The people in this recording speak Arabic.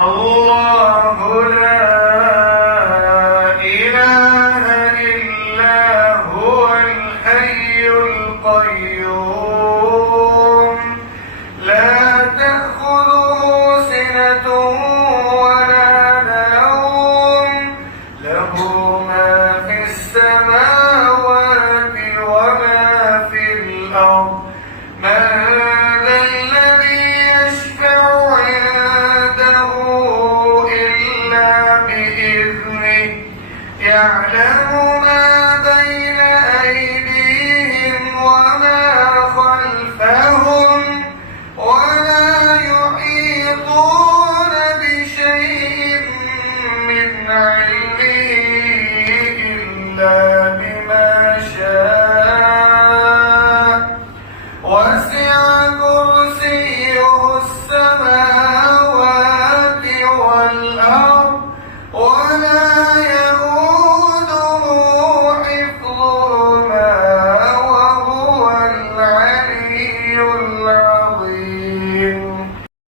الله لا إله إلا هو الحي القيوم لا تأخذه سنة ولا نوم له ما في السماوات وما في الأرض من ذا الذي يشفع عنده إلا بإذنه يعلم ما بين أيديهم وما خلفهم ولا يحيطون بشيء من علمه إلا بما شاء وسع كرسيه السماوات والأرض ولا